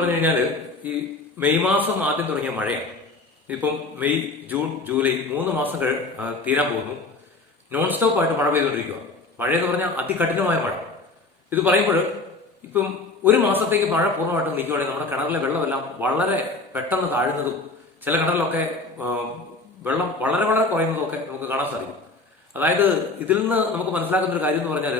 പറഞ്ഞു കഴിഞ്ഞാല് ഈ മെയ് മാസം ആദ്യം തുടങ്ങിയ മഴയാണ്. ഇപ്പം മെയ്, ജൂൺ, ജൂലൈ 3 മാസം തീരാൻ പോകുന്നു. നോൺ സ്റ്റോപ്പ് ആയിട്ട് മഴ പെയ്തുകൊണ്ടിരിക്കുക. മഴയെന്ന് പറഞ്ഞാൽ അതികഠിനമായ മഴ. ഇത് പറയുമ്പോൾ ഇപ്പം ഒരു മാസത്തേക്ക് മഴ പൂർണ്ണമായിട്ടും നിൽക്കുകയാണെങ്കിൽ നമ്മുടെ കിണറിലെ വെള്ളമെല്ലാം വളരെ പെട്ടെന്ന് താഴുന്നതും ചില കിണറിലൊക്കെ വെള്ളം വളരെ വളരെ കുറയുന്നതും ഒക്കെ നമുക്ക് കാണാൻ സാധിക്കും. അതായത് ഇതിൽ നിന്ന് നമുക്ക് മനസ്സിലാക്കുന്ന ഒരു കാര്യം എന്ന് പറഞ്ഞാൽ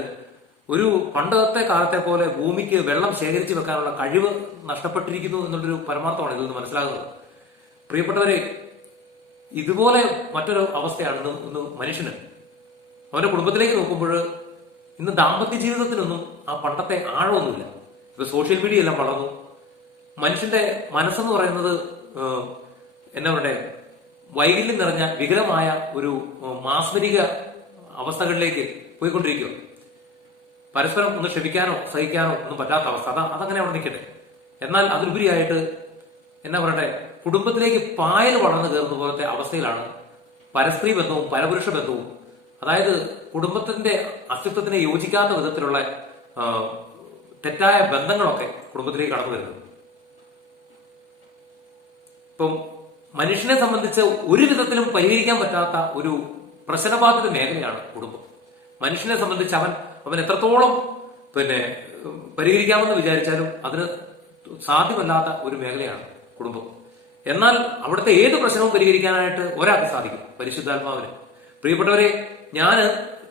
ഒരു പണ്ടത്തെ കാലത്തെ പോലെ ഭൂമിക്ക് വെള്ളം ശേഖരിച്ചു വെക്കാനുള്ള കഴിവ് നഷ്ടപ്പെട്ടിരിക്കുന്നു എന്നുള്ളൊരു പരമാർത്ഥമാണ് ഇതിൽ നിന്ന് മനസ്സിലാകുന്നത്. പ്രിയപ്പെട്ടവരെ, ഇതുപോലെ മറ്റൊരു അവസ്ഥയാണ് ഇന്ന് മനുഷ്യന്. അവന്റെ കുടുംബത്തിലേക്ക് നോക്കുമ്പോൾ ഇന്ന് ദാമ്പത്യ ജീവിതത്തിനൊന്നും ആ പണ്ടത്തെ ആഴമൊന്നുമില്ല. ഇപ്പൊ സോഷ്യൽ മീഡിയ എല്ലാം വളർന്നു. മനുഷ്യന്റെ മനസ്സെന്ന് പറയുന്നത് എന്താ പറയണ്ടേ, വൈകല്യം നിറഞ്ഞ വികലമായ ഒരു മാസ്മരിക അവസ്ഥകളിലേക്ക് പോയിക്കൊണ്ടിരിക്കുക. പരസ്പരം ഒന്ന് ക്ഷമിക്കാനോ സഹിക്കാനോ ഒന്നും പറ്റാത്ത അവസ്ഥ. അതങ്ങനെ അവിടെ നിൽക്കട്ടെ. എന്നാൽ അതിലുപരിയായിട്ട് എന്നാ പറയട്ടെ, കുടുംബത്തിലേക്ക് പായൽ വളർന്നു കയറുന്ന പോലത്തെ അവസ്ഥയിലാണ് പരസ്ത്രീ ബന്ധവും പരപുരുഷ ബന്ധവും. അതായത് കുടുംബത്തിന്റെ അസ്തിത്വത്തിന് യോജിക്കാത്ത വിധത്തിലുള്ള തെറ്റായ ബന്ധങ്ങളൊക്കെ കുടുംബത്തിലേക്ക് കടന്നു വരുന്നത്. ഇപ്പം മനുഷ്യനെ സംബന്ധിച്ച് ഒരു വിധത്തിലും പരിഹരിക്കാൻ പറ്റാത്ത ഒരു പ്രശ്നബാധിത മേഖലയാണ് കുടുംബം. മനുഷ്യനെ സംബന്ധിച്ച് അവൻ എത്രത്തോളം പരിഹരിക്കാമെന്ന് വിചാരിച്ചാലും അതിന് സാധ്യമല്ലാത്ത ഒരു മേഖലയാണ് കുടുംബം. എന്നാൽ അവിടുത്തെ ഏത് പ്രശ്നവും പരിഹരിക്കാനായിട്ട് ഒരാൾക്ക് സാധിക്കും, പരിശുദ്ധാത്മാവിന്. പ്രിയപ്പെട്ടവരെ, ഞാൻ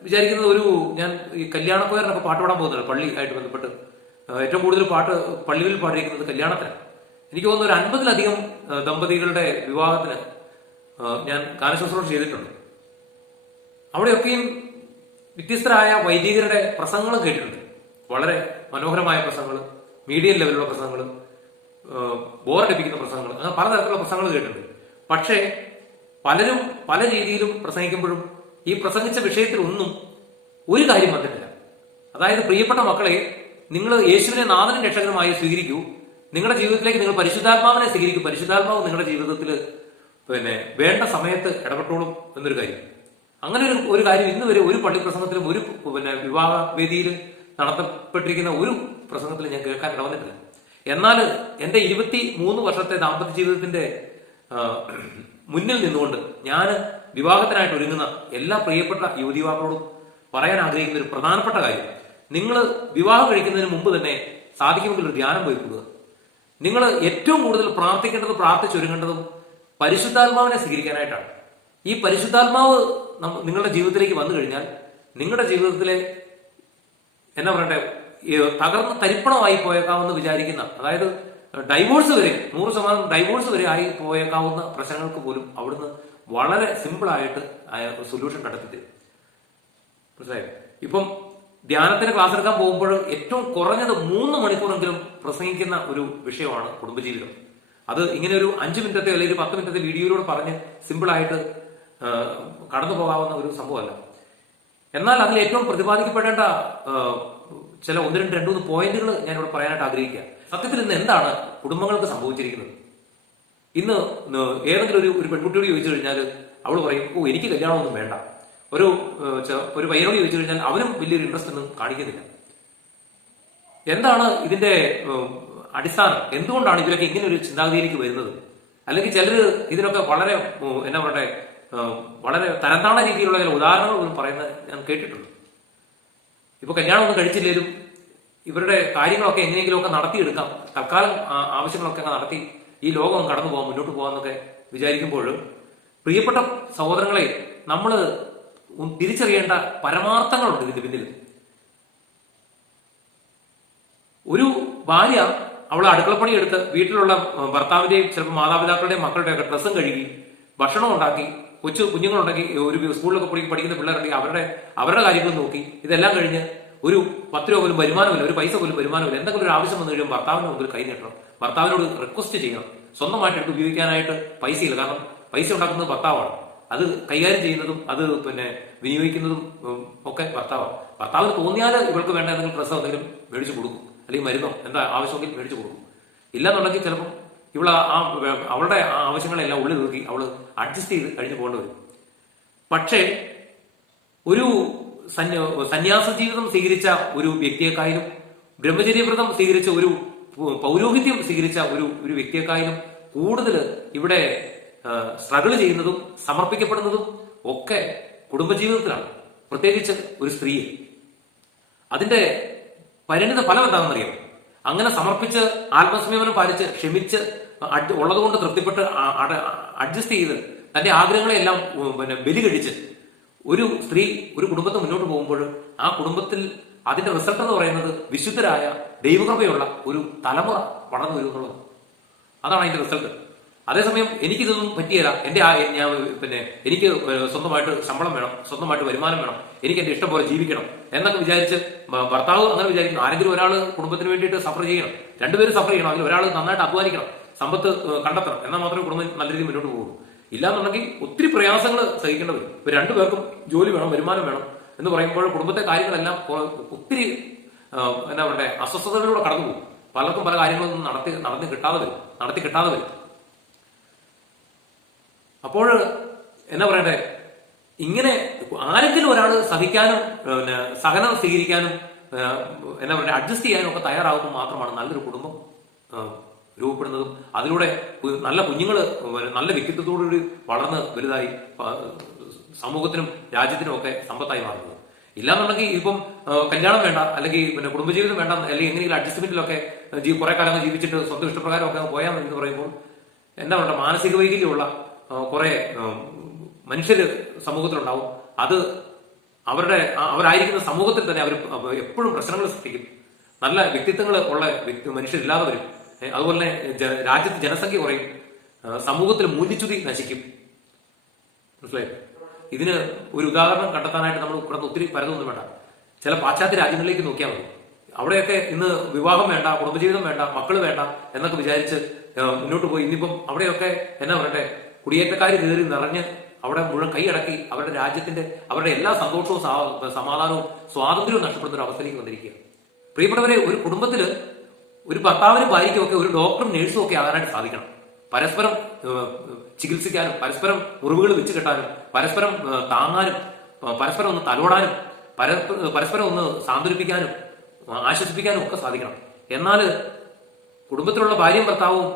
വിചാരിക്കുന്നത് ഞാൻ ഈ കല്യാണപ്പോയറിനൊക്കെ പാട്ട് പാടാൻ പോകുന്നത് പള്ളി ആയിട്ട് ബന്ധപ്പെട്ട് ഏറ്റവും കൂടുതൽ പാട്ട് പള്ളിയിൽ പാടിയിരിക്കുന്നത് കല്യാണത്തിന്. എനിക്ക് തോന്നുന്നു ഒരു 50-ലധികം ദമ്പതികളുടെ വിവാഹത്തിന് ഞാൻ ഗാനശുശ്രൂഷ ചെയ്തിട്ടുണ്ട്. അവിടെയൊക്കെയും വ്യത്യസ്തരായ വൈദികരുടെ പ്രസംഗങ്ങളും കേട്ടിട്ടുണ്ട്. വളരെ മനോഹരമായ പ്രസംഗങ്ങൾ, മീഡിയം ലെവലിലുള്ള പ്രസംഗങ്ങൾ, ബോറടിപ്പിക്കുന്ന പ്രസംഗങ്ങൾ, അങ്ങനെ പലതരത്തിലുള്ള പ്രസംഗങ്ങൾ കേട്ടിട്ടുണ്ട്. പക്ഷേ പലരും പല രീതിയിലും പ്രസംഗിക്കുമ്പോഴും ഈ പ്രസംഗിച്ച വിഷയത്തിലൊന്നും ഒരു കാര്യം വന്നിട്ടില്ല. അതായത്, പ്രിയപ്പെട്ട മക്കളെ, നിങ്ങൾ യേശുവിനെ നാഥനും രക്ഷകനുമായി സ്വീകരിക്കൂ. നിങ്ങളുടെ ജീവിതത്തിലേക്ക് നിങ്ങൾ പരിശുദ്ധാത്മാവിനെ സ്വീകരിക്കൂ. പരിശുദ്ധാത്മാവ് നിങ്ങളുടെ ജീവിതത്തിൽ വേണ്ട സമയത്ത് ഇടപെട്ടോളും എന്നൊരു കാര്യം. അങ്ങനെ ഒരു കാര്യം ഇന്ന് വരെ ഒരു പള്ളി പ്രസംഗത്തിലും ഒരു വിവാഹ വേദിയിൽ നടത്തപ്പെട്ടിരിക്കുന്ന ഒരു പ്രസംഗത്തിലും ഞാൻ കേൾക്കാൻ ഇടവന്നിട്ടില്ല. എന്നാൽ എന്റെ 23 വർഷത്തെ ദാമ്പത്യ ജീവിതത്തിന്റെ മുന്നിൽ നിന്നുകൊണ്ട് ഞാൻ വിവാഹത്തിനായിട്ട് ഒരുങ്ങുന്ന എല്ലാ പ്രിയപ്പെട്ട യുവതിവാക്കളോടും പറയാൻ ആഗ്രഹിക്കുന്ന ഒരു പ്രധാനപ്പെട്ട കാര്യം, നിങ്ങൾ വിവാഹം കഴിക്കുന്നതിന് മുമ്പ് തന്നെ സാധിക്കുമെങ്കിൽ ഒരു ധ്യാനം പോയി കൂടുക. നിങ്ങൾ ഏറ്റവും കൂടുതൽ പ്രാർത്ഥിക്കേണ്ടതും പ്രാർത്ഥിച്ചൊരുങ്ങേണ്ടതും പരിശുദ്ധാത്മാവിനെ സ്വീകരിക്കാനായിട്ടാണ്. ഈ പരിശുദ്ധാത്മാവ് നിങ്ങളുടെ ജീവിതത്തിലേക്ക് വന്നു കഴിഞ്ഞാൽ നിങ്ങളുടെ ജീവിതത്തിലെ എന്നാ പറയട്ടെ, തകർന്ന് തരിപ്പണമായി പോയേക്കാമെന്ന് വിചാരിക്കുന്ന, അതായത് ഡൈവോഴ്സ് വരെ 100% ഡൈവോഴ്സ് വരെ ആയി പോയേക്കാവുന്ന പ്രശ്നങ്ങൾക്ക് പോലും അവിടുന്ന് വളരെ സിമ്പിളായിട്ട് സൊല്യൂഷൻ കണ്ടെത്തി. മനസ്സിലായോ? ഇപ്പം ധ്യാനത്തിന് ക്ലാസ് എടുക്കാൻ പോകുമ്പോൾ ഏറ്റവും കുറഞ്ഞത് 3 മണിക്കൂറെങ്കിലും പ്രസംഗിക്കുന്ന ഒരു വിഷയമാണ് കുടുംബജീവിതം. അത് ഇങ്ങനെ ഒരു 5 മിനിറ്റത്തെ അല്ലെങ്കിൽ ഒരു 10 മിനിറ്റത്തെ വീഡിയോയിലൂടെ പറഞ്ഞ് സിമ്പിളായിട്ട് കടന്നു പോകാവുന്ന ഒരു സംഭവമല്ല. എന്നാൽ അതിൽ ഏറ്റവും പ്രതിപാദിക്കപ്പെടേണ്ട ചില 1-2 പോയിന്റുകൾ ഞാൻ ഇവിടെ പറയാനായിട്ട് ആഗ്രഹിക്കുക. സത്യത്തിൽ ഇന്ന് എന്താണ് കുടുംബങ്ങൾക്ക് സംഭവിച്ചിരിക്കുന്നത്? ഇന്ന് ഏതെങ്കിലും ഒരു പെൺകുട്ടിയോട് ചോദിച്ചു കഴിഞ്ഞാൽ അവൾ പറയും, ഓ, എനിക്ക് കല്യാണമൊന്നും വേണ്ട. ഒരു പയ്യനോട് ചോദിച്ചു കഴിഞ്ഞാൽ അവനും വലിയൊരു ഇൻട്രസ്റ്റ് ഒന്നും കാണിക്കുന്നില്ല. എന്താണ് ഇതിന്റെ അടിസ്ഥാനം? എന്തുകൊണ്ടാണ് ഇവരൊക്കെ ഇങ്ങനെ ഒരു ചിന്താഗതിയിലേക്ക് വരുന്നത്? അല്ലെങ്കിൽ ചിലർ ഇതിനൊക്കെ വളരെ എന്നാ പറയട്ടെ, വളരെ തരംതാണ രീതിയിലുള്ള ചില ഉദാഹരണങ്ങൾ പോലും പറയുന്നത് ഞാൻ കേട്ടിട്ടുണ്ട്. ഇപ്പൊ കല്യാണം ഒന്നും കഴിച്ചില്ലേലും ഇവരുടെ കാര്യങ്ങളൊക്കെ എങ്ങനെയെങ്കിലുമൊക്കെ നടത്തിയെടുക്കാം, തൽക്കാലം ആവശ്യങ്ങളൊക്കെ നടത്തി ഈ ലോകം കടന്നു പോകാം, മുന്നോട്ട് പോകാമെന്നൊക്കെ വിചാരിക്കുമ്പോൾ, പ്രിയപ്പെട്ട സഹോദരങ്ങളെ, നമ്മൾ തിരിച്ചറിയേണ്ട പരമാർത്ഥങ്ങളുണ്ട് ഇതിന്റെ പിന്നിൽ. ഒരു ഭാര്യ അവൾ അടുക്കളപ്പണി എടുത്ത് വീട്ടിലുള്ള ഭർത്താവിന്റെയും ചിലപ്പോൾ മാതാപിതാക്കളുടെയും മക്കളുടെയൊക്കെ ഡ്രസ്സും കഴുകി ഭക്ഷണം ഉണ്ടാക്കി കുഞ്ഞുങ്ങളുണ്ടെങ്കിൽ ഒരു സ്കൂളിലൊക്കെ പഠിക്കുന്ന പിള്ളേരുണ്ടെങ്കിൽ അവരുടെ കാര്യങ്ങൾ നോക്കി ഇതെല്ലാം കഴിഞ്ഞ് ഒരു 10 രൂപ പോലും വരുമാനമില്ല, ഒരു പൈസ പോലും വരുമാനമില്ല. എന്തെങ്കിലും ഒരു ആവശ്യം വന്നു കഴിയുമ്പോൾ ഭർത്താവിന് മുമ്പിൽ കൈ നീട്ടണം, ഭർത്താവിനോട് റിക്വസ്റ്റ് ചെയ്യണം. സ്വന്തമായിട്ട് എടുത്ത് ഉപയോഗിക്കാനായിട്ട് പൈസയില്ല, കാരണം പൈസ ഉണ്ടാക്കുന്നത് ഭർത്താവാണ്. അത് കൈകാര്യം ചെയ്യുന്നതും അത് വിനിയോഗിക്കുന്നതും ഒക്കെ ഭർത്താവാണ്. ഭർത്താവിന് തോന്നിയാൽ ഇവൾക്ക് വേണ്ട എന്തെങ്കിലും ഡ്രസ്സോ എന്തെങ്കിലും മേടിച്ചു കൊടുക്കും, അല്ലെങ്കിൽ മരുന്നോ എന്താ ആവശ്യമെങ്കിൽ മേടിച്ചു കൊടുക്കും. ഇല്ലെന്നുണ്ടെങ്കിൽ ചിലപ്പം അവളുടെ ആവശ്യങ്ങളെല്ലാം ഉള്ളിൽ നോക്കി അവള് അഡ്ജസ്റ്റ് ചെയ്ത് കഴിഞ്ഞു പോകേണ്ടി വരും. പക്ഷേ ഒരു സന്യാസ ജീവിതം സ്വീകരിച്ച ഒരു വ്യക്തിയെക്കാളും ബ്രഹ്മചര്യവ്രതം സ്വീകരിച്ച ഒരു പൗരോഹിത്യം സ്വീകരിച്ച ഒരു വ്യക്തിയെക്കാളും കൂടുതൽ ഇവിടെ സ്ട്രഗിൾ ചെയ്യുന്നതും സമർപ്പിക്കപ്പെടുന്നതും ഒക്കെ കുടുംബജീവിതത്തിലാണ്, പ്രത്യേകിച്ച് ഒരു സ്ത്രീയെ. അതിന്റെ പരിണിത ഫലം എന്താണെന്നറിയാം. അങ്ങനെ സമർപ്പിച്ച് ആത്മസംയമനം പാലിച്ച് ക്ഷമിച്ച് ഉള്ളതുകൊണ്ട് തൃപ്തിപ്പെട്ട് അഡ്ജസ്റ്റ് ചെയ്ത് തന്റെ ആഗ്രഹങ്ങളെല്ലാം ബലി കഴിച്ച് ഒരു സ്ത്രീ ഒരു കുടുംബത്തെ മുന്നോട്ട് പോകുമ്പോൾ ആ കുടുംബത്തിൽ അതിന്റെ റിസൾട്ട് എന്ന് പറയുന്നത് വിശുദ്ധരായ ദൈവകൃപയുള്ള ഒരു തലമുറ വളർന്നു വരും എന്നുള്ളത്. അതാണ് അതിന്റെ റിസൾട്ട്. അതേസമയം എനിക്കിതൊന്നും പറ്റിയല്ല, എനിക്ക് സ്വന്തമായിട്ട് ശമ്പളം വേണം, സ്വന്തമായിട്ട് വരുമാനം വേണം, എനിക്ക് എന്റെ ഇഷ്ടം പോലെ ജീവിക്കണം എന്നൊക്കെ വിചാരിച്ച് ഭർത്താവ് അങ്ങനെ വിചാരിക്കണം. ആരെങ്കിലും ഒരാൾ കുടുംബത്തിന് വേണ്ടിയിട്ട് സഫർ ചെയ്യണം, രണ്ടുപേരും സഫർ ചെയ്യണം, അതിൽ ഒരാൾ നന്നായിട്ട് അധ്വാനിക്കണം, സമ്പത്ത് കണ്ടെത്തണം, എന്നാൽ മാത്രമേ കുടുംബം നല്ല രീതിയിൽ മുന്നോട്ട് പോകുള്ളൂ. ഇല്ലാന്നുണ്ടെങ്കിൽ ഒത്തിരി പ്രയാസങ്ങൾ സഹിക്കേണ്ടി വരും. ഇപ്പൊ രണ്ടുപേർക്കും ജോലി വേണം, വരുമാനം വേണം എന്ന് പറയുമ്പോൾ കുടുംബത്തെ കാര്യങ്ങളെല്ലാം ഒത്തിരി എന്താ പറയുക അസ്വസ്ഥതകളിലൂടെ കടന്നു പോകും. പലർക്കും പല കാര്യങ്ങളൊന്നും നടത്തി കിട്ടാതെ വരും. അപ്പോൾ എന്നാ പറയട്ടെ, ഇങ്ങനെ ആരെങ്കിലും ഒരാൾ സഹിക്കാനും സഹനം സ്വീകരിക്കാനും എന്നാ പറയുക അഡ്ജസ്റ്റ് ചെയ്യാനും ഒക്കെ തയ്യാറാകുമ്പോൾ മാത്രമാണ് നല്ലൊരു കുടുംബം രൂപപ്പെടുന്നതും അതിലൂടെ നല്ല കുഞ്ഞുങ്ങള് നല്ല വ്യക്തിത്വത്തോടുകൂടി വളർന്ന് വലുതായി സമൂഹത്തിനും രാജ്യത്തിനും ഒക്കെ സമ്പത്തായി മാറുന്നത്. ഇല്ലാന്നുണ്ടെങ്കിൽ ഇപ്പം കല്യാണം വേണ്ട, അല്ലെങ്കിൽ കുടുംബജീവിതം വേണ്ട, അല്ലെങ്കിൽ എങ്ങനെയെങ്കിലും അഡ്ജസ്റ്റ്മെന്റിലൊക്കെ കുറെ കാലങ്ങൾ ജീവിച്ചിട്ട് സ്വന്തം ഇഷ്ടപ്രകാരം ഒക്കെ പോയാൽ മതി എന്ന് പറയുമ്പോൾ എന്താ പറയുക മാനസിക വൈകല്യമുള്ള കുറെ മനുഷ്യര് സമൂഹത്തിലുണ്ടാവും. അത് അവരായിരിക്കുന്ന സമൂഹത്തിൽ തന്നെ അവർ എപ്പോഴും പ്രശ്നങ്ങൾ സൃഷ്ടിക്കും. നല്ല വ്യക്തിത്വങ്ങൾ ഉള്ള മനുഷ്യരില്ലാതെ വരും. അതുപോലെ തന്നെ രാജ്യത്ത് ജനസംഖ്യ കുറയും, സമൂഹത്തിൽ മൂല്യച്യുതി നശിക്കും. മനസ്സിലായി? ഇതിന് ഒരു ഉദാഹരണം കണ്ടെത്താനായിട്ട് നമ്മൾ ഇവിടെ ഒത്തിരി പരതൊന്നും വേണ്ട. ചില പാശ്ചാത്യ രാജ്യങ്ങളിലേക്ക് നോക്കിയാൽ മതി. അവിടെയൊക്കെ ഇന്ന് വിവാഹം വേണ്ട, കുടുംബജീവിതം വേണ്ട, മക്കള് വേണ്ട എന്നൊക്കെ വിചാരിച്ച് മുന്നോട്ട് പോയി. ഇന്നിപ്പം അവിടെയൊക്കെ എന്നാ പറയട്ടെ കുടിയേറ്റക്കാർ കയറി നിറഞ്ഞ് അവിടെ മുഴുവൻ കൈയടക്കി അവരുടെ രാജ്യത്തിന്റെ അവരുടെ എല്ലാ സന്തോഷവും സമാധാനവും സ്വാതന്ത്ര്യവും നഷ്ടപ്പെടുന്ന ഒരു അവസ്ഥയിലേക്ക് വന്നിരിക്കുക. പ്രിയപ്പെട്ടവരെ, ഒരു കുടുംബത്തില് ഒരു ഭർത്താവിനും ഭാര്യയ്ക്കും ഒക്കെ ഒരു ഡോക്ടറും നേഴ്സും ഒക്കെ ആകാനായിട്ട് സാധിക്കണം. പരസ്പരം ചികിത്സിക്കാനും പരസ്പരം മുറിവുകൾ വെച്ച് കെട്ടാനും പരസ്പരം താങ്ങാനും പരസ്പരം ഒന്ന് തലോടാനും പരസ്പരം ഒന്ന് സാന്ത്വനിപ്പിക്കാനും ആശ്വസിപ്പിക്കാനും ഒക്കെ സാധിക്കണം. എന്നാൽ കുടുംബത്തിലുള്ള ഭാര്യയും ഭർത്താവും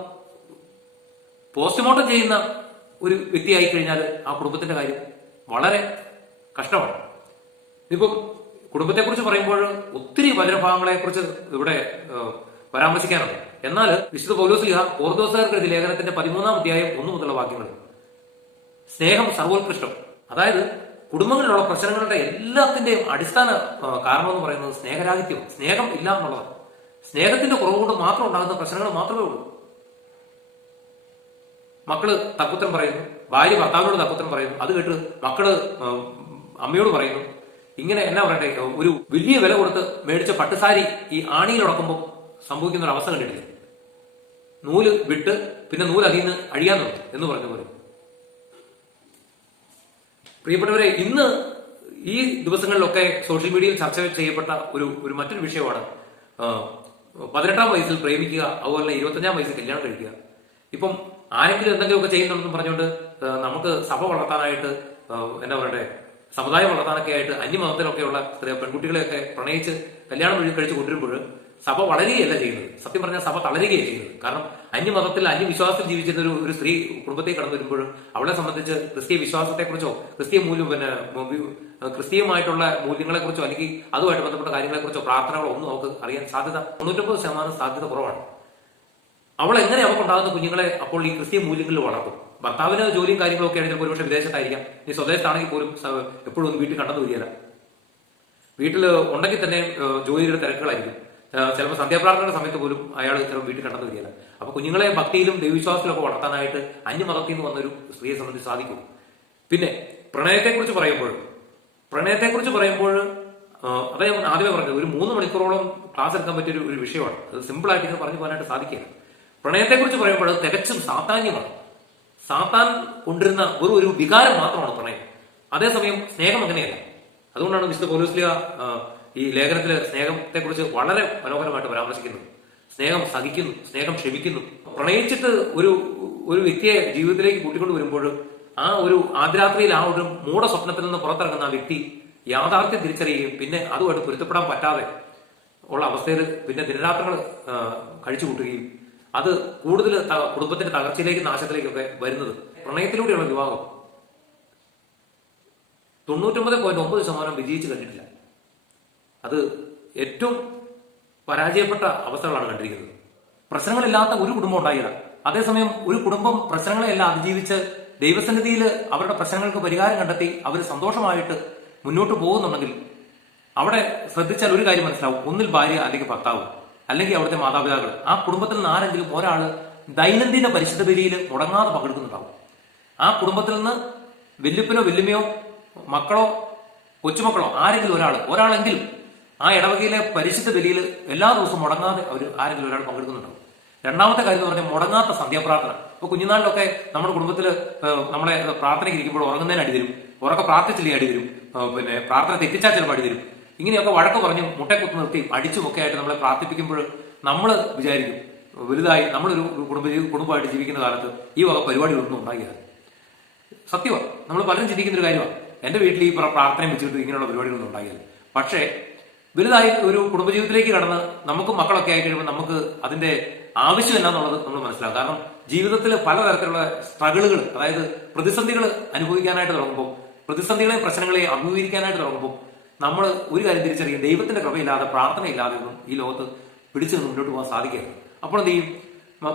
പോസ്റ്റ്മോർട്ടം ചെയ്യുന്ന ഒരു വ്യക്തിയായി കഴിഞ്ഞാൽ ആ കുടുംബത്തിന്റെ കാര്യം വളരെ കഷ്ടമാണ്. ഇപ്പം കുടുംബത്തെക്കുറിച്ച് പറയുമ്പോൾ ഒത്തിരി വചനഭാഗങ്ങളെ കുറിച്ച് ഇവിടെ പരാമർശിക്കാനുണ്ട്. എന്നാൽ വിശുദ്ധ പൗലോസ്ലീഹ കോർന്തോസുകാർക്ക് എഴുതിയ ലേഖനത്തിന്റെ 13-ാം അധ്യായം 1 മുതലുള്ള വാക്യങ്ങൾ സ്നേഹം സർവോത്കൃഷ്ടം. അതായത് കുടുംബങ്ങളിലുള്ള പ്രശ്നങ്ങളുടെ എല്ലാത്തിന്റെയും അടിസ്ഥാന കാരണം എന്ന് പറയുന്നത് സ്നേഹരാഹിത്യം, സ്നേഹം ഇല്ല എന്നുള്ളതാണ്. സ്നേഹത്തിന്റെ കുറവ് കൊണ്ട് മാത്രം ഉണ്ടാകുന്ന പ്രശ്നങ്ങൾ മാത്രമേ ഉള്ളൂ. മക്കള് തർക്കുത്തരം പറയുന്നു, ഭാര്യ ഭർത്താവിനോട് തർക്കുത്തരം പറയുന്നു, അത് കേട്ട് മക്കള് അമ്മയോട് പറയുന്നു. ഇങ്ങനെ എന്നാ പറയട്ടെ, ഒരു വലിയ വില കൊടുത്ത് മേടിച്ച പട്ടുസാരി ഈ ആണിയിൽ ഉടക്കുമ്പോൾ സംഭവിക്കുന്ന ഒരു അവസ്ഥ കണ്ടിട്ടില്ല. നൂല് വിട്ട് പിന്നെ നൂല് അതിൽ നിന്ന് അഴിയാൻ നോക്കും എന്ന് പറഞ്ഞ പോലെ. പ്രിയപ്പെട്ടവരെ, ഇന്ന് ഈ ദിവസങ്ങളിലൊക്കെ സോഷ്യൽ മീഡിയയിൽ ചർച്ച ചെയ്യപ്പെട്ട ഒരു മറ്റൊരു വിഷയമാണ് 18-ാം വയസ്സിൽ പ്രേമിക്കുക, അതുപോലെ 25-ാം വയസ്സിൽ കല്യാണം കഴിക്കുക. ഇപ്പം ആരെങ്കിലും എന്തെങ്കിലുമൊക്കെ ചെയ്യുന്നുണ്ടെന്ന് പറഞ്ഞുകൊണ്ട് നമുക്ക് സഭ വളർത്താനായിട്ട് എന്താ പറയട്ടെ സമുദായം വളർത്താനൊക്കെ ആയിട്ട് അന്യമതത്തിലൊക്കെയുള്ള പെൺകുട്ടികളെയൊക്കെ പ്രണയിച്ച് കല്യാണം കഴിച്ച് കൊണ്ടുവരുമ്പോൾ സഭ വളരുകയല്ല ചെയ്യുന്നത്. സത്യം പറഞ്ഞാൽ സഭ തളരുകയാണ് ചെയ്യുന്നത്. കാരണം അന്യമതത്തിൽ അന്യവിശ്വാസത്തിൽ ജീവിച്ചിരുന്ന ഒരു സ്ത്രീ കുടുംബത്തേക്ക് കടന്നു വരുമ്പോൾ അവളെ സംബന്ധിച്ച് ക്രിസ്തീയ വിശ്വാസത്തെക്കുറിച്ചോ ക്രിസ്തീയ മൂല്യം ക്രിസ്തീയമായിട്ടുള്ള മൂല്യങ്ങളെക്കുറിച്ചോ അല്ലെങ്കിൽ അതുമായിട്ട് ബന്ധപ്പെട്ട കാര്യങ്ങളെക്കുറിച്ചോ പ്രാർത്ഥനകളോ ഒന്നും നമുക്ക് അറിയാൻ സാധ്യത 99% സാധ്യത കുറവാണ്. അവൾ എങ്ങനെ അവൾക്കുണ്ടാകുന്ന കുഞ്ഞുങ്ങളെ അപ്പോൾ ഈ ക്രിസ്തീയ മൂല്യങ്ങളിൽ വളർത്തും? ഭർത്താവിന് ജോലിയും കാര്യങ്ങളൊക്കെ ആണെങ്കിൽ ഒരുപക്ഷെ വിദേശത്തായിരിക്കാം, ഇനി സ്വദേശത്താണെങ്കിൽ പോലും എപ്പോഴും ഒന്നും വീട്ടിൽ കണ്ടെന്ന് വരികയില്ല. വീട്ടിൽ ഉണ്ടെങ്കിൽ തന്നെ ജോലിയുടെ തിരക്കുകളായിരിക്കും. ചിലപ്പോൾ സന്ധ്യാപ്രാർത്ഥനയുടെ സമയത്ത് പോലും അയാൾ ചിലപ്പോൾ വീട്ടിൽ കണ്ടെന്ന് വരികയില്ല. അപ്പൊ കുഞ്ഞുങ്ങളെ ഭക്തിയിലും ദൈവവിശ്വാസത്തിലൊക്കെ വളർത്താനായിട്ട് അന്യമതത്തിൽ നിന്ന് വന്നൊരു സ്ത്രീയെ സംബന്ധിച്ച് സാധിക്കും. പിന്നെ പ്രണയത്തെക്കുറിച്ച് പറയുമ്പോൾ അതാ ഞാൻ ആദ്യമേ പറഞ്ഞത്, ഒരു 3 മണിക്കൂറോളം ക്ലാസ് എടുക്കാൻ പറ്റിയ ഒരു വിഷയമാണ്. അത് സിമ്പിളായിട്ട് ഇങ്ങനെ പറഞ്ഞു പോകാനായിട്ട് സാധിക്കില്ല. പ്രണയത്തെക്കുറിച്ച് പറയുമ്പോൾ അത് തികച്ചും സാത്താന്യമാണ്. സാത്താൻ കൊണ്ടിരുന്ന ഒരു വികാരം മാത്രമാണ് പ്രണയം. അതേസമയം സ്നേഹം അങ്ങനെയല്ല. അതുകൊണ്ടാണ് വിശുദ്ധ പൗലോസ്ലീഹ ഈ ലേഖനത്തില് സ്നേഹത്തെക്കുറിച്ച് വളരെ മനോഹരമായിട്ട് പരാമർശിക്കുന്നത്. സ്നേഹം സഹിക്കുന്നു, സ്നേഹം ക്ഷമിക്കുന്നു. പ്രണയിച്ചിട്ട് ഒരു വ്യക്തിയെ ജീവിതത്തിലേക്ക് കൂട്ടിക്കൊണ്ട് വരുമ്പോൾ ആ ഒരു ആദ്യരാത്രിയിൽ ആ ഒരു മൂഢ സ്വപ്നത്തിൽ നിന്ന് പുറത്തിറങ്ങുന്ന ആ വ്യക്തി യാഥാർത്ഥ്യം തിരിച്ചറിയുകയും പിന്നെ അതുമായിട്ട് പൊരുത്തപ്പെടാൻ പറ്റാതെ ഉള്ള അവസ്ഥയിൽ പിന്നെ ദിനരാത്രങ്ങൾ കഴിച്ചു കൂട്ടുകയും അത് കൂടുതൽ കുടുംബത്തിന്റെ തകർച്ചയിലേക്കും നാശത്തിലേക്കൊക്കെ വരുന്നത് പ്രണയത്തിലൂടെയുള്ള വിവാഹം 99.9% വിജയിച്ചു കഴിഞ്ഞിട്ടില്ല. അത് ഏറ്റവും പരാജയപ്പെട്ട അവസ്ഥകളാണ് കണ്ടിരിക്കുന്നത്. പ്രശ്നങ്ങളില്ലാത്ത ഒരു കുടുംബം ഉണ്ടായില്ല. അതേസമയം ഒരു കുടുംബം പ്രശ്നങ്ങളെല്ലാം അതിജീവിച്ച് ദൈവസന്നിധിയിൽ അവരുടെ പ്രശ്നങ്ങൾക്ക് പരിഹാരം കണ്ടെത്തി അവർ സന്തോഷമായിട്ട് മുന്നോട്ട് പോകുന്നുണ്ടെങ്കിൽ അവിടെ ശ്രദ്ധിച്ചാൽ ഒരു കാര്യം മനസ്സിലാവും. ഒന്നിൽ ഭാര്യ അല്ലെങ്കിൽ ഭർത്താവ് അല്ലെങ്കിൽ അവിടുത്തെ മാതാപിതാക്കൾ, ആ കുടുംബത്തിൽ നിന്ന് ആരെങ്കിലും ഒരാള് ദൈനംദിന പരിശുദ്ധ ബലിയിൽ മുടങ്ങാതെ പങ്കെടുക്കുന്നുണ്ടാവും. ആ കുടുംബത്തിൽ നിന്ന് വല്യപ്പനോ വല്യമ്മയോ മക്കളോ കൊച്ചുമക്കളോ ആരെങ്കിലും ഒരാളെങ്കിലും ആ ഇടവകയിലെ പരിശുദ്ധ ബലിയിൽ എല്ലാ ദിവസവും മുടങ്ങാതെ അവർ ആരെങ്കിലും ഒരാൾ പങ്കെടുക്കുന്നുണ്ടാവും. രണ്ടാമത്തെ കാര്യം എന്ന് പറഞ്ഞാൽ മുടങ്ങാത്ത സന്ധ്യാപ്രാർത്ഥന. ഇപ്പൊ കുഞ്ഞുനാളിലൊക്കെ നമ്മുടെ കുടുംബത്തിൽ നമ്മളെ പ്രാർത്ഥനയ്ക്ക് ഇരിക്കുമ്പോൾ ഉറങ്ങുന്നതിന് അടിതരും, ഉറക്കെ പ്രാർത്ഥിച്ചില്ലേ അടിതരും, പിന്നെ പ്രാർത്ഥന തെറ്റിച്ചാൽ ചിലപ്പോൾ അടിതരും. ഇങ്ങനെയൊക്കെ വഴക്ക് പറഞ്ഞും മുട്ടക്കുത്ത് നിർത്തി അടിച്ചുമൊക്കെ ആയിട്ട് നമ്മളെ പ്രാർത്ഥിപ്പിക്കുമ്പോൾ നമ്മൾ വിചാരിക്കും വലുതായി നമ്മളൊരു കുടുംബമായിട്ട് ജീവിക്കുന്ന കാലത്ത് ഈ വക പരിപാടികളൊന്നും ഉണ്ടാകില്ല. സത്യമാണ്, നമ്മൾ പലരും ചിന്തിക്കുന്ന ഒരു കാര്യമാണ്. എന്റെ വീട്ടിൽ ഈ പ്രാർത്ഥനയും വെച്ചിട്ട് ഇങ്ങനെയുള്ള പരിപാടികളൊന്നും ഉണ്ടാകില്ല. പക്ഷേ വലുതായി ഒരു കുടുംബജീവിതത്തിലേക്ക് കടന്ന് നമുക്ക് മക്കളൊക്കെ ആയി കഴിയുമ്പോൾ നമുക്ക് അതിന്റെ ആവശ്യം എന്നാന്നുള്ളത് നമ്മൾ മനസ്സിലാക്കും. കാരണം ജീവിതത്തിൽ പലതരത്തിലുള്ള സ്ട്രഗിളുകൾ, അതായത് പ്രതിസന്ധികൾ അനുഭവിക്കാനായിട്ട് തുടങ്ങുമ്പോൾ, പ്രതിസന്ധികളെയും പ്രശ്നങ്ങളെയും അഭിമുഖീകരിക്കാനായിട്ട് തുടങ്ങുമ്പോൾ നമ്മൾ ഒരു കാര്യം തിരിച്ചറിയും, ദൈവത്തിന്റെ കൃപയില്ലാതെ പ്രാർത്ഥനയില്ലാതെ ഒന്നും ഈ ലോകത്ത് പിടിച്ചു നിന്ന് മുന്നോട്ട് പോകാൻ സാധിക്കരുത്. അപ്പോൾ എന്ത് ചെയ്യും?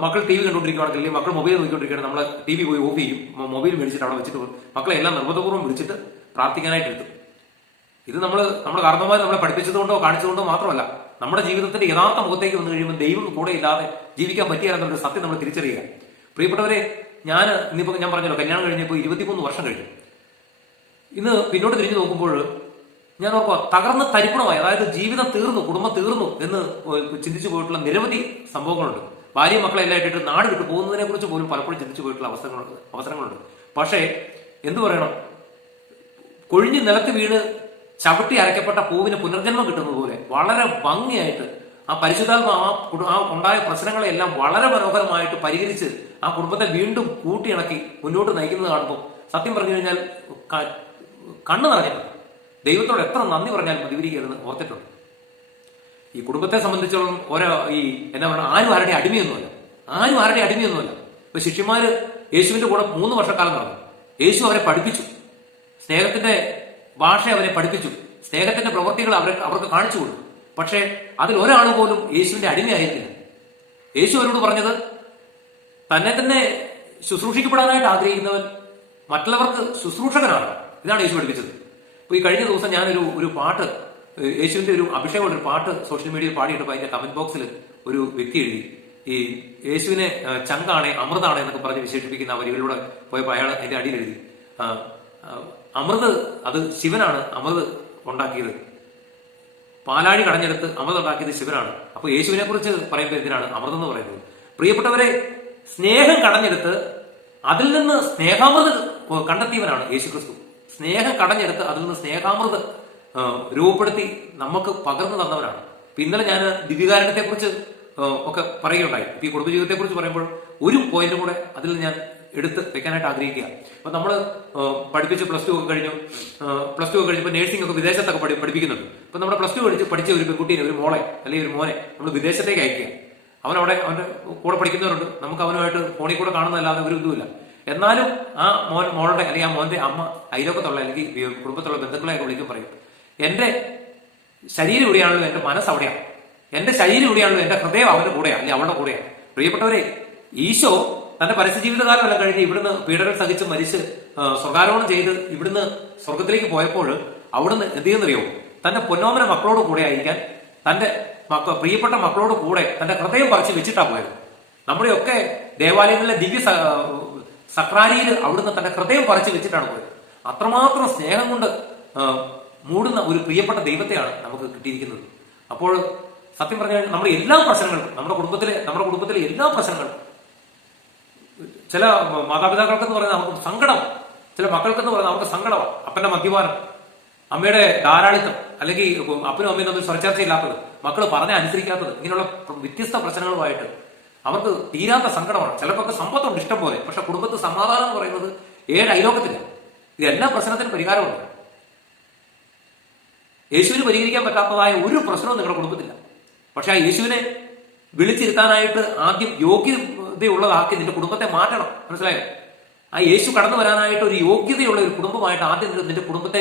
മക്കൾ ടി വി കണ്ടുകൊണ്ടിരിക്കുകയാണെങ്കിൽ, അല്ലെങ്കിൽ മക്കൾ മൊബൈൽ നോക്കിക്കൊണ്ടിരിക്കുകയാണെങ്കിൽ നമ്മൾ ടി വി പോയി ഓഫ് ചെയ്യും, മൊബൈൽ മേടിച്ചിട്ട് അവിടെ വെച്ചിട്ട് മക്കളെ എല്ലാം നിർബന്ധപൂർവ്വം വിളിച്ചിട്ട് പ്രാർത്ഥിക്കാനായിട്ട് എടുത്തു. ഇത് നമ്മുടെ കാരണവന്മാർ നമ്മളെ പഠിപ്പിച്ചതുകൊണ്ടോ കാണിച്ചതുകൊണ്ടോ മാത്രമല്ല, നമ്മുടെ ജീവിതത്തിന്റെ യഥാർത്ഥ മുഖത്തേക്ക് വന്നു കഴിയുമ്പോൾ ദൈവം കൂടെ ഇല്ലാതെ ജീവിക്കാൻ പറ്റിയാലെന്നൊരു സത്യം നമ്മൾ തിരിച്ചറിയുക. പ്രിയപ്പെട്ടവരെ, ഇന്നിപ്പോ ഞാൻ പറഞ്ഞല്ലോ, കല്യാണം കഴിഞ്ഞപ്പോൾ 23 വർഷം കഴിഞ്ഞു. ഇന്ന് പിന്നോട്ട് തിരിഞ്ഞു നോക്കുമ്പോൾ ഞാൻ ഓർക്കുക, തകർന്ന് തരിപ്പണമായി, അതായത് ജീവിതം തീർന്നു, കുടുംബം തീർന്നു എന്ന് ചിന്തിച്ചു പോയിട്ടുള്ള നിരവധി സംഭവങ്ങളുണ്ട്. ഭാര്യ മക്കളെ എല്ലാം ഇട്ടിട്ട് നാട് വിട്ടു പോകുന്നതിനെ കുറിച്ച് പോലും പലപ്പോഴും ചിന്തിച്ചു പോയിട്ടുള്ള അവസരങ്ങളുണ്ട്. പക്ഷേ എന്തു പറയണം, കൊഴിഞ്ഞ് നിലത്ത് വീണ് ചവിട്ടി അരയ്ക്കപ്പെട്ട പൂവിന് പുനർജന്മം കിട്ടുന്നത് പോലെ വളരെ ഭംഗിയായിട്ട് ആ പരിശുദ്ധാത്മ ആ ഉണ്ടായ പ്രശ്നങ്ങളെല്ലാം വളരെ മനോഹരമായിട്ട് പരിഹരിച്ച് ആ കുടുംബത്തെ വീണ്ടും കൂട്ടിയിണക്കി മുന്നോട്ട് നയിക്കുന്നത് കാണുമ്പോൾ സത്യം പറഞ്ഞു കഴിഞ്ഞാൽ കണ്ണു നിറഞ്ഞിട്ടുണ്ട്. ദൈവത്തോട് എത്ര നന്ദി പറഞ്ഞാലും മതിവരികയെന്ന് ഓർത്തിട്ടുണ്ട്. ഈ കുടുംബത്തെ സംബന്ധിച്ചോളം എന്നാ പറയുക, ആരും ആരുടെ അടിമയൊന്നുമല്ല. ഇപ്പൊ ശിഷ്യന്മാര് യേശുവിന്റെ കൂടെ 3 വർഷക്കാലം നടന്നു. യേശു അവരെ പഠിപ്പിച്ചു, സ്നേഹത്തിന്റെ ഭാഷ അവരെ പഠിപ്പിച്ചു, സ്നേഹത്തിന്റെ പ്രവൃത്തികൾ അവർക്ക് കാണിച്ചു കൊടുത്തു. പക്ഷേ അതിൽ ഒരാൾ പോലും യേശുവിന്റെ അടിമയായിരുന്നില്ല. യേശു അവരോട് പറഞ്ഞത്, തന്നെ തന്നെ ശുശ്രൂഷിക്കപ്പെടാനായിട്ട് ആഗ്രഹിക്കുന്നവൻ മറ്റുള്ളവർക്ക് ശുശ്രൂഷകനാണ്. ഇതാണ് യേശു പഠിപ്പിച്ചത്. ഇപ്പൊ ഈ കഴിഞ്ഞ ദിവസം ഞാനൊരു പാട്ട്, യേശുവിന്റെ ഒരു അഭിഷേകമുള്ള ഒരു പാട്ട് സോഷ്യൽ മീഡിയയിൽ പാടിയിട്ടപ്പോൾ അതിന്റെ കമന്റ് ബോക്സിൽ ഒരു വ്യക്തി എഴുതി, ഈ യേശുവിനെ ചങ്കാണേ അമൃതാണേ എന്നൊക്കെ പറഞ്ഞ് വിശേഷിപ്പിക്കുന്ന ആ വരികളിലൂടെ പോയപ്പോൾ അയാൾ അതിന്റെ അടിയിൽ എഴുതി, അമൃത് അത് ശിവനാണ് അമൃത് ഉണ്ടാക്കിയത്, പാലാഴി കടഞ്ഞെടുത്ത് അമൃത് ഉണ്ടാക്കിയത് ശിവനാണ്. അപ്പൊ യേശുവിനെ കുറിച്ച് പറയുമ്പോൾ എന്തിനാണ് അമൃതം എന്ന് പറയുന്നത്? പ്രിയപ്പെട്ടവരെ, സ്നേഹം കടഞ്ഞെടുത്ത് അതിൽ നിന്ന് സ്നേഹാമൃത് കണ്ടെത്തിയവനാണ് യേശു ക്രിസ്തു. സ്നേഹം കടഞ്ഞെടുത്ത് അതിൽ നിന്ന് സ്നേഹാമൃത് രൂപപ്പെടുത്തി നമുക്ക് പകർന്നു തന്നവരാണ്. ഇന്നലെ ഞാൻ ദിവ്യകാരുണ്യത്തെ കുറിച്ച് ഒക്കെ പറയുകയുണ്ടായി. ഈ കുടുംബജീവിതത്തെ കുറിച്ച് പറയുമ്പോൾ ഒരു പോയിന്റും കൂടെ അതിൽ ഞാൻ എടുത്ത് വെക്കാനായിട്ട് ആഗ്രഹിക്കുക. അപ്പൊ നമ്മൾ പഠിപ്പിച്ച് പ്ലസ് ടു ഒക്കെ കഴിഞ്ഞപ്പോൾ നേഴ്സിംഗ് ഒക്കെ വിദേശത്തൊക്കെ പഠിപ്പിക്കുന്നുണ്ട്. അപ്പൊ നമ്മുടെ പ്ലസ് ടു പഠിച്ച ഒരു പെൺകുട്ടീനെ, ഒരു മോളെ അല്ലെങ്കിൽ ഒരു മോനെ നമ്മൾ വിദേശത്തേക്ക് അയക്കുക. അവനവിടെ അവന്റെ കൂടെ പഠിക്കുന്നവരുണ്ട്, നമുക്ക് അവനുമായിട്ട് ഫോണിൽ കൂടെ കാണുന്നതല്ലാതെ ഒരു ഇതുമില്ല. എന്നാലും ആ മോളുടെ അല്ലെങ്കിൽ ആ മോന്റെ അമ്മ അയലോക്കത്തുള്ള അല്ലെങ്കിൽ കുടുംബത്തുള്ള ബന്ധുക്കളെയൊക്കെ വിളിക്കും, പറയും, എന്റെ ശരീരം ഇവിടെയാണല്ലോ, എന്റെ മനസ്സ് അവിടെയാണ്, എന്റെ ശരീരം ഇവിടെയാണല്ലോ, എന്റെ ഹൃദയം അവന്റെ കൂടെയാണ് അല്ലെങ്കിൽ അവളുടെ കൂടെയാണ്. പ്രിയപ്പെട്ടവരെ, ഈശോ തന്റെ പരസ്യ ജീവിതകാലമെല്ലാം കഴിഞ്ഞ് ഇവിടുന്ന് പീഡനം സഹിച്ച് മരിച്ച് സ്വർഗാരോഹണം ചെയ്ത് ഇവിടുന്ന് സ്വർഗത്തിലേക്ക് പോയപ്പോൾ അവിടുന്ന് എന്ത് ചെയ്യുന്നറിയോ, തന്റെ പൊന്നോമന മക്കളോട് കൂടെ ആയിരിക്കാൻ തന്റെ പ്രിയപ്പെട്ട മക്കളോട് കൂടെ തന്റെ ഹൃദയം പറിച്ച് വെച്ചിട്ടാ പോയത്. നമ്മുടെയൊക്കെ ദേവാലയങ്ങളിലെ ദിവ്യ സക്രാരിയിൽ അവിടുന്ന് തന്റെ ഹൃദയം പറിച്ച് വെച്ചിട്ടാണ് പോയത്. അത്രമാത്രം സ്നേഹം കൊണ്ട് മൂടുന്ന ഒരു പ്രിയപ്പെട്ട ദൈവത്തെയാണ് നമുക്ക് കിട്ടിയിരിക്കുന്നത്. അപ്പോൾ സത്യം പറഞ്ഞാൽ നമ്മുടെ എല്ലാ പ്രശ്നങ്ങളും, നമ്മുടെ കുടുംബത്തിലെ എല്ലാ പ്രശ്നങ്ങളും, ചില മാതാപിതാക്കൾക്കെന്ന് പറയുന്നത് അവർക്ക് സങ്കടം, ചില മക്കൾക്കെന്ന് പറയുന്നത് അവർക്ക് സങ്കടമാണ്. അപ്പന്റെ മദ്യപാനം, അമ്മയുടെ ധാരാളിത്തം, അല്ലെങ്കിൽ അപ്പനും അമ്മയും തമ്മിൽ സ്വരച്ചേർച്ചയില്ലാത്തത്, മക്കൾ പറഞ്ഞ അനുസരിക്കാത്തത്, ഇങ്ങനെയുള്ള വ്യത്യസ്ത പ്രശ്നങ്ങളുമായിട്ട് അവർക്ക് തീരാത്ത സങ്കടമാണ്. ചിലപ്പോൾ സമ്പത്തുണ്ട് ഇഷ്ടം പോലെ, പക്ഷെ കുടുംബത്തിൽ സമാധാനം എന്ന് പറയുന്നത് 7 അയലോക്കത്തില്ല. ഇതെല്ലാ പ്രശ്നത്തിനും പരിഹാരമുണ്ട്. യേശുവിന് പരിഹരിക്കാൻ പറ്റാത്തതായ ഒരു പ്രശ്നവും നിങ്ങളുടെ കുടുംബത്തില്ല. പക്ഷെ ആ യേശുവിനെ വിളിച്ചിരുത്താനായിട്ട് ആദ്യം യോഗ്യതയുള്ളതാക്കി നിന്റെ കുടുംബത്തെ മാറ്റണം. മനസ്സിലായോ? ആ യേശു കടന്നു വരാനായിട്ട് ഒരു യോഗ്യതയുള്ള ഒരു കുടുംബമായിട്ട് ആദ്യം നിന്റെ കുടുംബത്തെ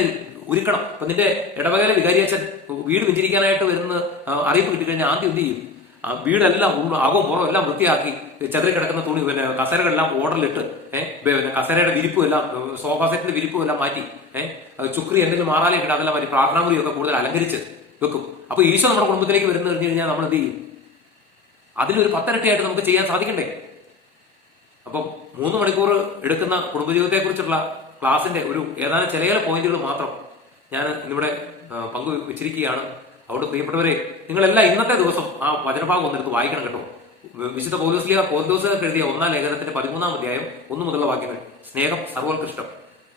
ഒരുക്കണം. ഇപ്പൊ നിന്റെ ഇടവകയിലെ വികാരിയച്ഛൻ വീട് വെഞ്ചരിക്കാനായിട്ട് വരുന്ന അറിയിപ്പ് കിട്ടിക്കഴിഞ്ഞാൽ ആദ്യം എന്ത് ചെയ്യും? ആ വീടെല്ലാം ആകോ പുറം എല്ലാം വൃത്തിയാക്കി, ചെതറി കിടക്കുന്ന തുണി, കസേരകളെല്ലാം ഓർഡറിലിട്ട്, കസേരയുടെ വിരിപ്പും എല്ലാം, സോഫ സെറ്റിന്റെ വിരിപ്പും എല്ലാം മാറ്റി, ചുക്രി എന്തെങ്കിലും മാറാലേക്ക് അതെല്ലാം മാറ്റി, പ്രാർത്ഥനാമുറിയൊക്കെ കൂടുതൽ അലങ്കരിച്ച് വെക്കും. അപ്പൊ ഈശോ നമ്മുടെ കുടുംബത്തിലേക്ക് വരുന്നു കഴിഞ്ഞു കഴിഞ്ഞാൽ നമ്മൾ എന്ത് ചെയ്യും? അതിലൊരു 10 ഇരട്ടിയായിട്ട് നമുക്ക് ചെയ്യാൻ സാധിക്കണ്ടേ? അപ്പം 3 മണിക്കൂർ എടുക്കുന്ന കുടുംബജീവിതത്തെ കുറിച്ചുള്ള ക്ലാസിന്റെ ഒരു ഏതാനും ചില പോയിന്റുകൾ മാത്രം ഞാൻ ഇന്നിവിടെ പങ്കുവച്ചിരിക്കുകയാണ്. അതുകൊണ്ട് പ്രിയപ്പെട്ടവരെ, നിങ്ങളെല്ലാം ഇന്നത്തെ ദിവസം ആ വചനഭാഗം ഒന്നെടുത്ത് വായിക്കണം കേട്ടോ. വിശുദ്ധ പൗലോസ്ലീഹ കൊരിന്തോസുകാർക്ക് എഴുതിയ 1-ാം ലേഖനത്തിന്റെ 13-ാം അധ്യായം 1 മുതലുള്ള വാക്യങ്ങൾ. സ്നേഹം സർവോത്കൃഷ്ടം.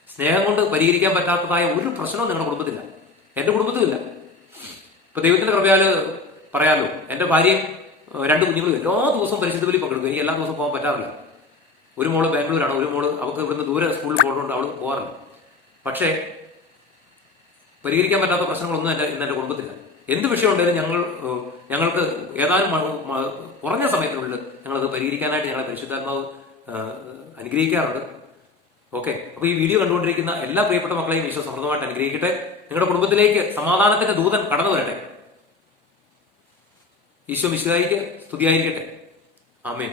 സ്നേഹം കൊണ്ട് പരിഹരിക്കാൻ പറ്റാത്തതായ ഒരു പ്രശ്നവും നിങ്ങളുടെ കുടുംബത്തില്ല, എന്റെ കുടുംബത്തിലില്ല. ഇപ്പൊ ദൈവത്തിന്റെ കൃപയാല് പറയാലോ, എന്റെ ഭാര്യയും 2 കുഞ്ഞുങ്ങളും എല്ലാ ദിവസവും പരിശുദ്ധ ബലി പങ്കെടുക്കും. എനിക്ക് എല്ലാ ദിവസവും പോകാൻ പറ്റാറില്ല. ഒരു മോള് ബാംഗ്ലൂരാണ്, ഒരു മോള് അവർക്ക് ഇവിടുന്ന് ദൂരെ സ്കൂളിൽ പോകുന്നതുകൊണ്ട് അവൾ പോകാറില്ല. പക്ഷേ പരിഹരിക്കാൻ പറ്റാത്ത പ്രശ്നങ്ങളൊന്നും എന്റെ കുടുംബത്തില്ല. എന്ത് വിഷയം ഉണ്ടെങ്കിലും ഞങ്ങൾക്ക് ഏതാനും കുറഞ്ഞ സമയത്തിനുള്ളിൽ ഞങ്ങളത് പരിഹരിക്കാനായിട്ട് ഞങ്ങളെ പരിശുദ്ധാത്മാവ് അനുഗ്രഹിക്കാറുണ്ട്. ഓക്കെ, അപ്പൊ ഈ വീഡിയോ കണ്ടുകൊണ്ടിരിക്കുന്ന എല്ലാ പ്രിയപ്പെട്ട മക്കളെയും ഈശോ സമൃദ്ധമായിട്ട് അനുഗ്രഹിക്കട്ടെ. നിങ്ങളുടെ കുടുംബത്തിലേക്ക് സമാധാനത്തിന്റെ ദൂതൻ കടന്നു വരട്ടെ. ഈശോ മിശിഹായിക്ക് സ്തുതിയായിരിക്കട്ടെ. ആമേൻ.